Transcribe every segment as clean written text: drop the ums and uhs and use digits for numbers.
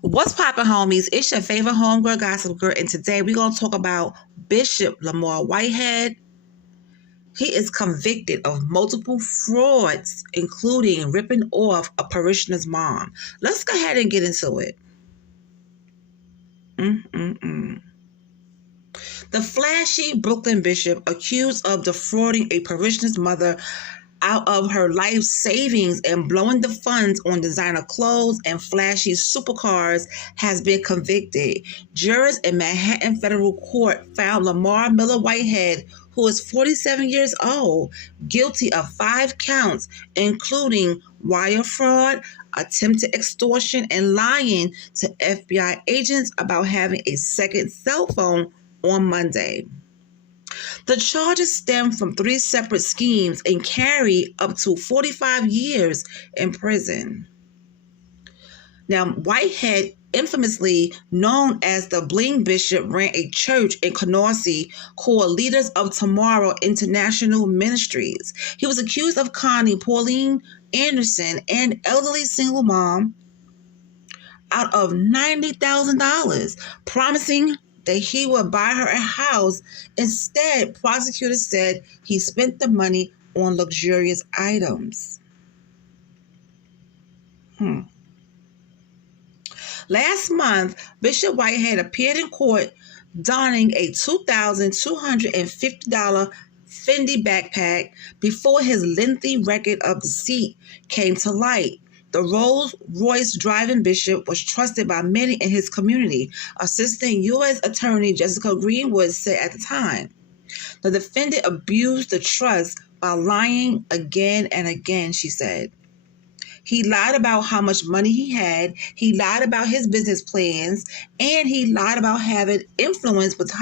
What's poppin', homies? It's your favorite homegirl, gossip girl, and today we're going to talk about Bishop Lamor Whitehead. He is convicted of multiple frauds, including ripping off a parishioner's mom. Let's go ahead and get into it. The flashy Brooklyn bishop, accused of defrauding a parishioner's mother out of her life savings and blowing the funds on designer clothes and flashy supercars, has been convicted. Jurors in Manhattan Federal Court found Lamar Miller Whitehead, who is 47 years old, guilty of 5 counts, including wire fraud, attempted extortion, and lying to FBI agents about having a second cell phone on Monday. The charges stem from 3 separate schemes and carry up to 45 years in prison. Now, Whitehead, infamously known as the Bling Bishop, ran a church in Canarsie called Leaders of Tomorrow International Ministries. He was accused of conning Pauline Anderson, an elderly single mom, out of $90,000, promising that he would buy her a house. Instead, prosecutors said he spent the money on luxurious items. Last month, Bishop Whitehead appeared in court donning a $2,250 Fendi backpack before his lengthy record of deceit came to light. The Rolls-Royce driving bishop was trusted by many in his community, Assistant U.S. Attorney Jessica Greenwood said at the time. The defendant abused the trust by lying again and again, she said. He lied about how much money he had, he lied about his business plans, and he lied about having influence with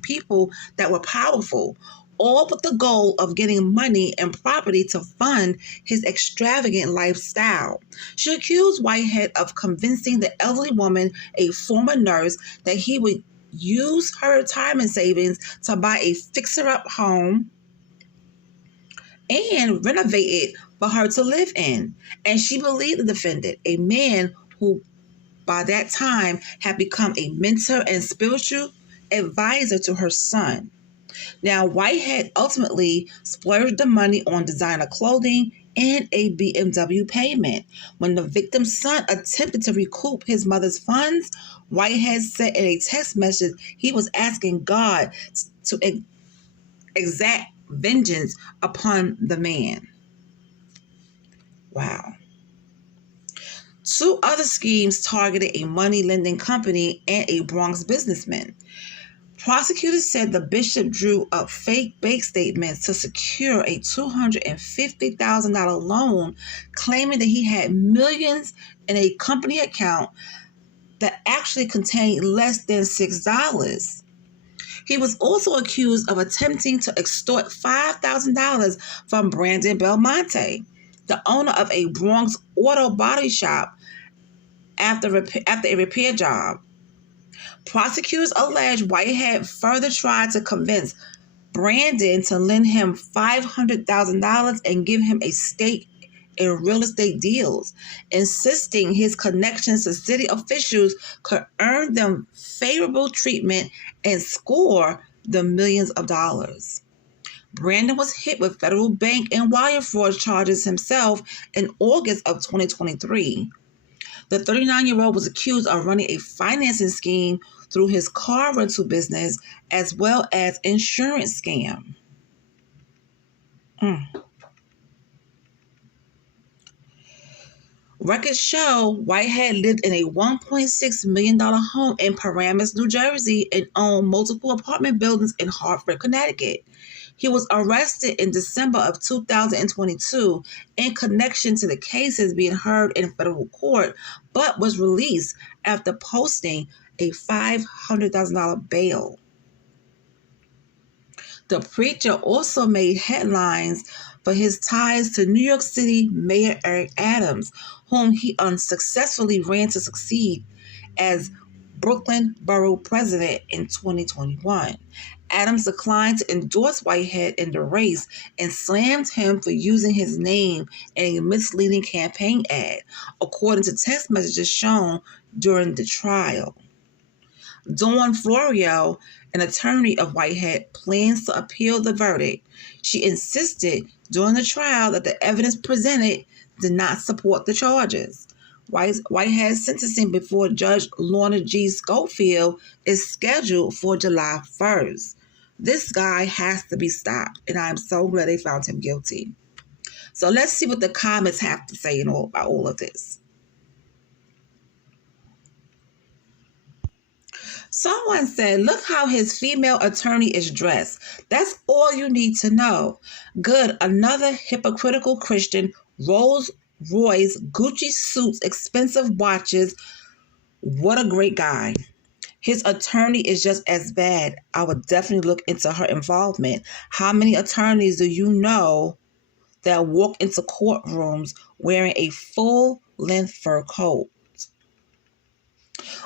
people that were powerful, all with the goal of getting money and property to fund his extravagant lifestyle. She accused Whitehead of convincing the elderly woman, a former nurse, that he would use her retirement savings to buy a fixer-up home and renovate it for her to live in. And she believed the defendant, a man who by that time had become a mentor and spiritual advisor to her son. Now, Whitehead ultimately splurged the money on designer clothing and a BMW payment. When the victim's son attempted to recoup his mother's funds, Whitehead said in a text message he was asking God to exact vengeance upon the man. Wow. 2 other schemes targeted a money-lending company and a Bronx businessman. Prosecutors said the bishop drew up fake bank statements to secure a $250,000 loan, claiming that he had millions in a company account that actually contained less than $6. He was also accused of attempting to extort $5,000 from Brandon Belmonte, the owner of a Bronx auto body shop, after a repair job. Prosecutors allege Whitehead further tried to convince Brandon to lend him $500,000 and give him a stake in real estate deals, insisting his connections to city officials could earn them favorable treatment and score the millions of dollars. Brandon was hit with federal bank and wire fraud charges himself in August of 2023. The 39-year-old was accused of running a financing scheme through his car rental business as well as insurance scam. Records show Whitehead lived in a $1.6 million home in Paramus, New Jersey, and owned multiple apartment buildings in Hartford, Connecticut. He was arrested in December of 2022 in connection to the cases being heard in federal court, but was released after posting a $500,000 bail. The preacher also made headlines for his ties to New York City Mayor Eric Adams, whom he unsuccessfully ran to succeed as Brooklyn Borough President in 2021. Adams declined to endorse Whitehead in the race and slammed him for using his name in a misleading campaign ad, according to text messages shown during the trial. Dawn Florio, an attorney of Whitehead, plans to appeal the verdict. She insisted during the trial that the evidence presented did not support the charges. Whitehead's sentencing before Judge Lorna G. Schofield is scheduled for July 1st. This guy has to be stopped, and I'm so glad they found him guilty. So let's see what the comments have to say about all of this. Someone said, look how his female attorney is dressed. That's all you need to know. Good. Another hypocritical Christian, Rolls Royce, Gucci suits, expensive watches. What a great guy. His attorney is just as bad. I would definitely look into her involvement. How many attorneys do you know that walk into courtrooms wearing a full-length fur coat?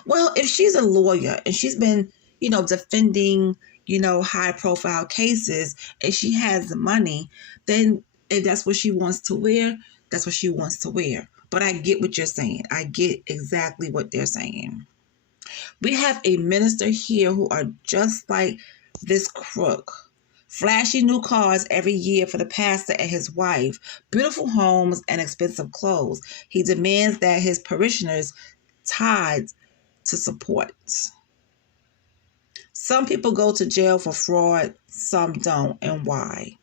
Well, if she's a lawyer and she's been, defending, high-profile cases, and she has the money, then if that's what she wants to wear, that's what she wants to wear. But I get what you're saying. I get exactly what they're saying. We have a minister here who are just like this crook. Flashy new cars every year for the pastor and his wife, beautiful homes and expensive clothes. He demands that his parishioners tithe to support. Some people go to jail for fraud, some don't, and why?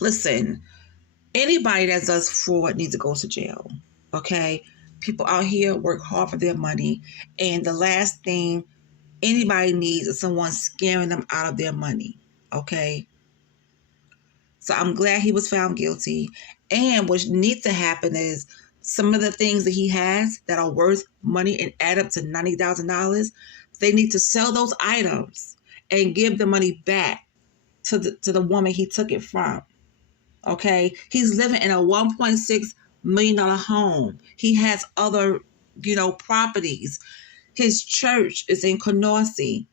Listen, anybody that does fraud needs to go to jail, okay? People out here work hard for their money, and the last thing anybody needs is someone scaring them out of their money, okay? So I'm glad he was found guilty. And what needs to happen is some of the things that he has that are worth money and add up to $90,000, they need to sell those items and give the money back to the woman he took it from. Okay? He's living in a $1.6 million home. He has other, properties. His church is in Canarsie.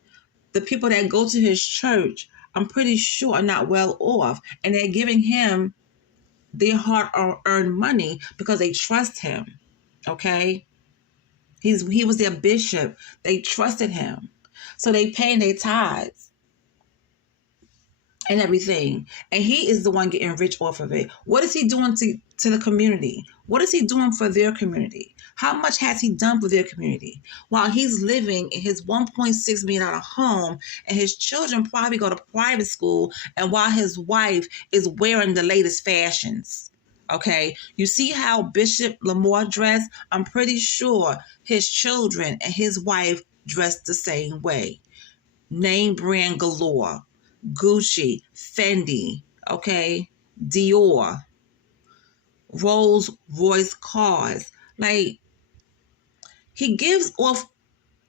The people that go to his church, I'm pretty sure, are not well off. And they're giving him their hard-earned money because they trust him. Okay? He was their bishop. They trusted him. So they paying their tithes and everything. And he is the one getting rich off of it. What is he doing to the community? What is he doing for their community? How much has he done for their community? While he's living in his $1.6 million home, and his children probably go to private school, and while his wife is wearing the latest fashions. Okay, you see how Bishop Lamor dressed? I'm pretty sure his children and his wife dressed the same way. Name brand galore. Gucci, Fendi, okay, Dior, Rolls Royce cars. Like, he gives off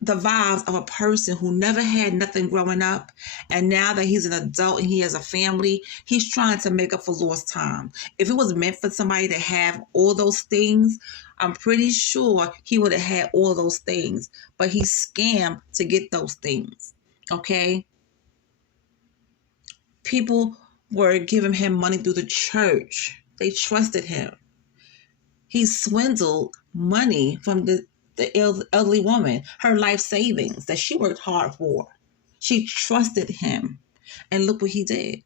the vibes of a person who never had nothing growing up, and now that he's an adult and he has a family, he's trying to make up for lost time. If it was meant for somebody to have all those things, I'm pretty sure he would have had all those things, but he scammed to get those things, okay? People were giving him money through the church. They trusted him. He swindled money from the elderly woman, her life savings that she worked hard for. She trusted him. And look what he did.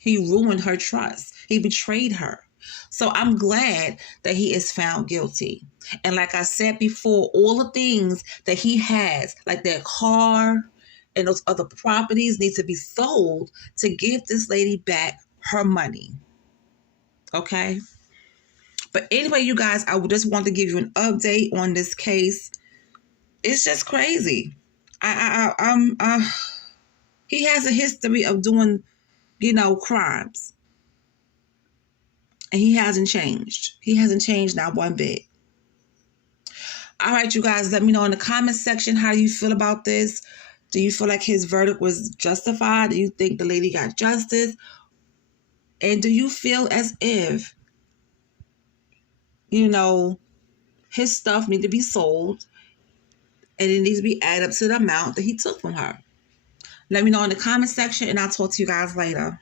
He ruined her trust. He betrayed her. So I'm glad that he is found guilty. And like I said before, all the things that he has, like that car, and those other properties need to be sold to give this lady back her money. Okay? But anyway, you guys, I just want to give you an update on this case. It's just crazy. He has a history of doing, crimes. And he hasn't changed. He hasn't changed not one bit. All right, you guys, let me know in the comment section how you feel about this. Do you feel like his verdict was justified? Do you think the lady got justice? And do you feel as if, his stuff need to be sold and it needs to be added up to the amount that he took from her. Let me know in the comment section, and I'll talk to you guys later.